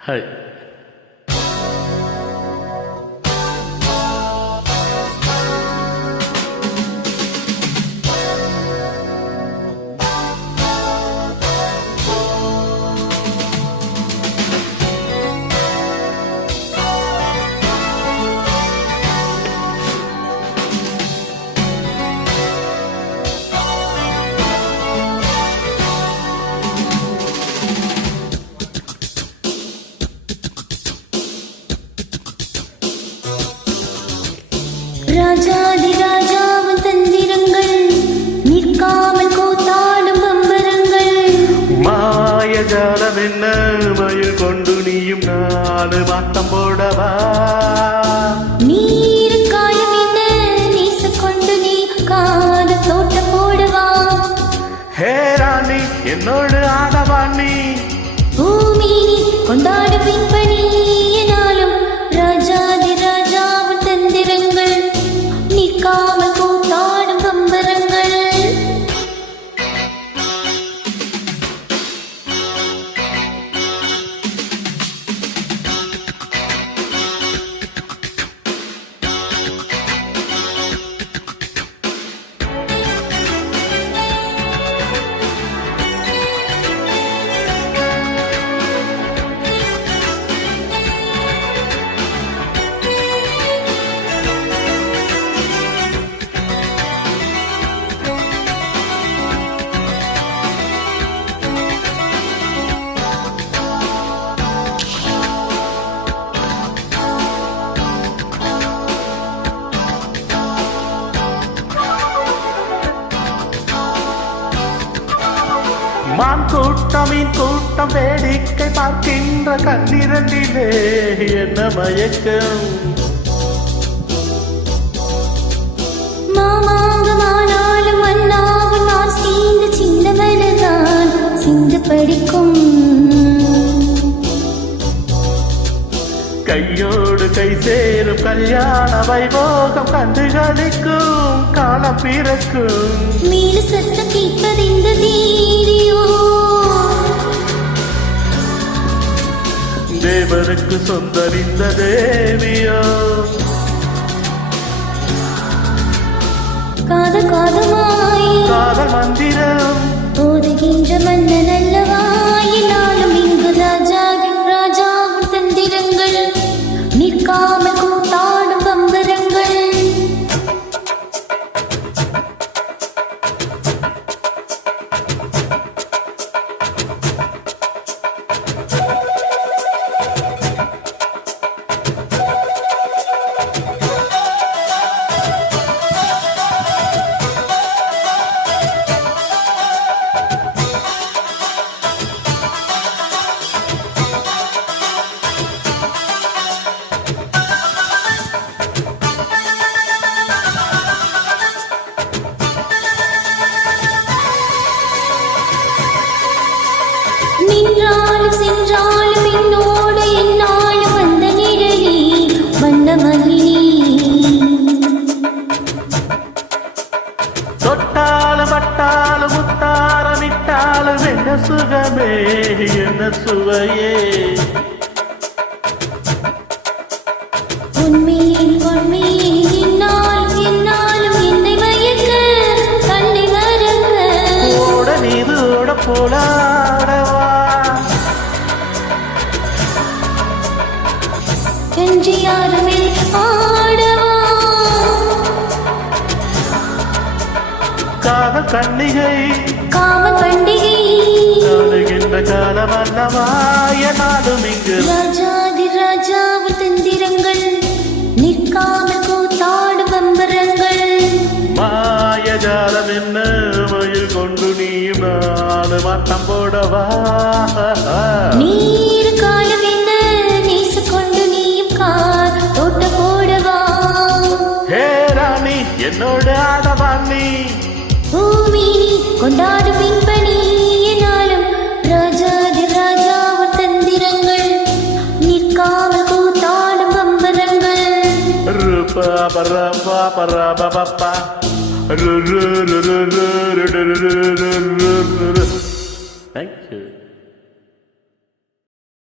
はい。ராஜாதி ராஜாவின் தந்திரங்கள் நிற்காமல் கூத்தாடும் பம்பரங்கள் மாயஜாலம் என்ன மயில் கொண்டு நீயும் நாலு மாட்டம் போடவா நீர் காயம் என்ன நீச கொண்டு நீ காது தோட்டம் போடவா ஹே ராணி என்னோடு ஆடவாணி பூமி கொண்டாடு பின்பணி எனாலும் ராஜாதி ராஜாவின் தந்திரங்கள் நிற்காமல் கூத்தாடும் பம்பரங்கள் மான் கூட்டம் மீன் கூட்டம் வேடிக்கை பார்க்கின்ற கண்ணிரண்டிலே என்ன மயக்கம் மாமாங்கமானாலும் மன்னாவும் நான் சீந்து சின்னவனதான் சிந்து படிக்கும் கையோடு கை சேரும் கல்யாண வைபோகம் கண்டு களிக்கும் காலம் பிறக்கும் மீது சத்தம் கேட்பது இந்த தீரியோ தேவனுக்கு சொந்தறிந்த தேவியோ காதல் காதமாய் காதல் மந்திரம் போதுகின்ற மன்னன் அல்லவா என்னாலும் இங்கு ராஜாவின் தந்திரங்கள் நிற்காமல் கூத்தாடும் பம்பரங்கள் நின்றாலும் சென்றாலும் என்னோடு என்னாலும் வந்த நிழலி வண்ண மகிழி தொட்டாலும் பட்டாலும் முத்தாரமிட்டாலும் என்ன சுகமே என்ன சுவையே உண்மையில் பொன்மையில் என்னாலும் என்னாலும் என்னை மயக்க கண்ணை மறக்க ஓட நீது ஓட போலாடவா கஞ்சியாருமே ஆடவா காத கண்ணிகை காம பண்டிகை காணுகின்ற காலம் அல்லவா என்னாலும் இங்கு ராஜாதி ராஜாவின் தந்திரங்கள் நிற்காமல் கூத்தாடும் பம்பரங்கள் மாயஜாலம் என்ன மயில் கொண்டு நீயும் நாலு மாட்டம் போடவா நீர் காலம் என்ன நீச கொண்டு நீயும் கார் தோட்ட போடவா ஹே ராணி என்னோடு ஆடவாணி பூமி கொண்டாடும் பின்பணி என்னாலும் ராஜாதி ராஜாவின் தந்திரங்கள் நிற்காமல் கூத்தாடும் பம்பரங்கள் ரூபா பரபா பரபா ரு ரு ரு ரு ரு ரு ரு ரு ரு ரு ரு. Thank you.